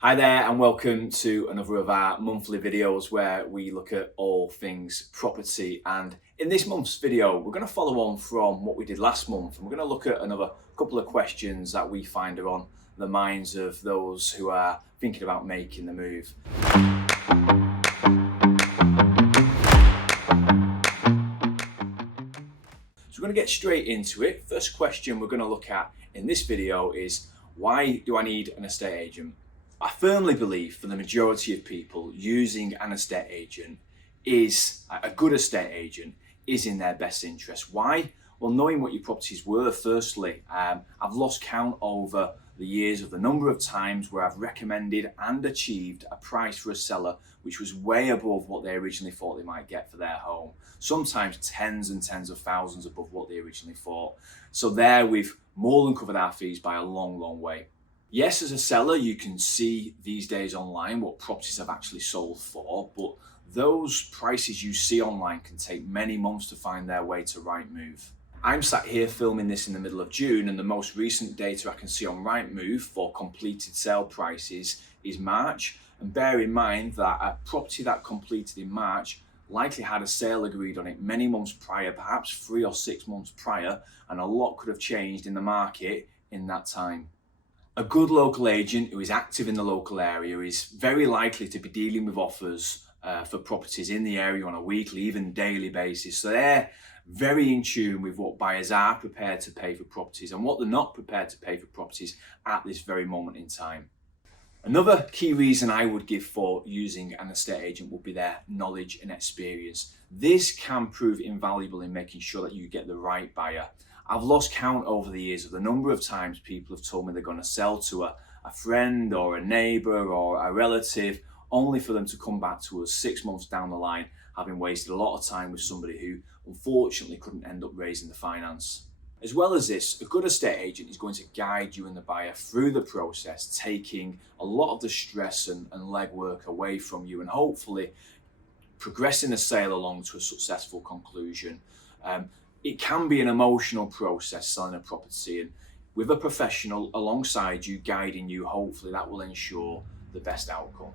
Hi there and welcome to another of our monthly videos where we look at all things property, and in this month's video we're going to follow on from what we did last month, and we're going to look at another couple of questions that we find are on the minds of those who are thinking about making the move. So we're going to get straight into it. First question we're going to look at in this video is, why do I need an estate agent? I firmly believe for the majority of people, using an estate agent is a good estate agent is in their best interest. Why? Well, knowing what your property's worth, firstly. I've lost count over the years of the number of times where I've recommended and achieved a price for a seller which was way above what they originally thought they might get for their home. Sometimes tens and tens of thousands above what they originally thought. So there we've more than covered our fees by a long, long way. Yes, as a seller, you can see these days online what properties have actually sold for, but those prices you see online can take many months to find their way to Rightmove. I'm sat here filming this in the middle of June, and the most recent data I can see on Rightmove for completed sale prices is March. And bear in mind that a property that completed in March likely had a sale agreed on it many months prior, perhaps 3 or 6 months prior, and a lot could have changed in the market in that time. A good local agent who is active in the local area is very likely to be dealing with offers for properties in the area on a weekly, even daily basis. So they're very in tune with what buyers are prepared to pay for properties and what they're not prepared to pay for properties at this very moment in time. Another key reason I would give for using an estate agent would be their knowledge and experience. This can prove invaluable in making sure that you get the right buyer. I've lost count over the years of the number of times people have told me they're going to sell to a friend or a neighbour or a relative, only for them to come back to us 6 months down the line, having wasted a lot of time with somebody who unfortunately couldn't end up raising the finance. As well as this, a good estate agent is going to guide you and the buyer through the process, taking a lot of the stress and legwork away from you, and hopefully progressing the sale along to a successful conclusion. It can be an emotional process selling a property, and with a professional alongside you, guiding you, hopefully that will ensure the best outcome.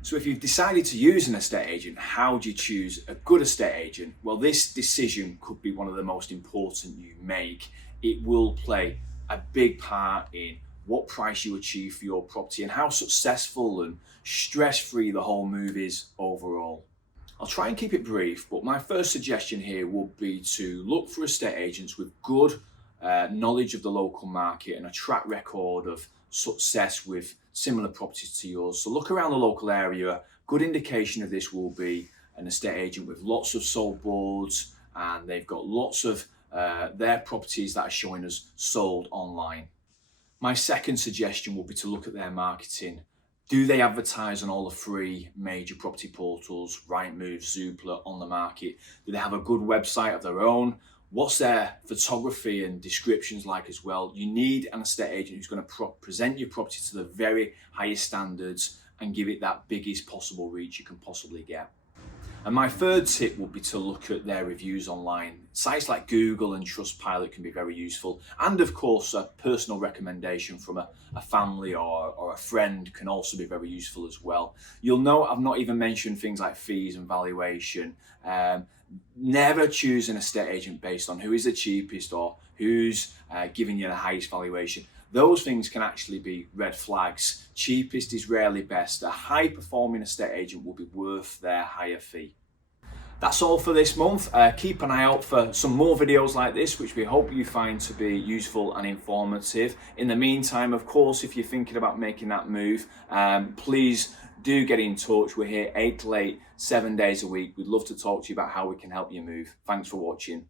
So if you've decided to use an estate agent, how do you choose a good estate agent? Well, this decision could be one of the most important you make. It will play a big part in what price you achieve for your property and how successful and stress-free the whole move is overall. I'll try and keep it brief, but my first suggestion here would be to look for estate agents with good knowledge of the local market and a track record of success with similar properties to yours. So look around the local area. Good indication of this will be an estate agent with lots of sold boards, and they've got lots of their properties that are showing us sold online. My second suggestion will be to look at their marketing. Do they advertise on all the free major property portals, Rightmove, Zoopla, on the market? Do they have a good website of their own? What's their photography and descriptions like as well? You need an estate agent who's going to present your property to the very highest standards and give it that biggest possible reach you can possibly get. And my third tip would be to look at their reviews online. Sites like Google and Trustpilot can be very useful. And of course, a personal recommendation from a family or a friend can also be very useful as well. You'll note I've not even mentioned things like fees and valuation. Never choose an estate agent based on who is the cheapest or who's giving you the highest valuation. Those things can actually be red flags. Cheapest is rarely best. A high performing estate agent will be worth their higher fee. That's all for this month. Keep an eye out for some more videos like this, which we hope you find to be useful and informative. In the meantime, of course, if you're thinking about making that move, please do get in touch. We're here 8 to 8, 7 days a week. We'd love to talk to you about how we can help you move. Thanks for watching.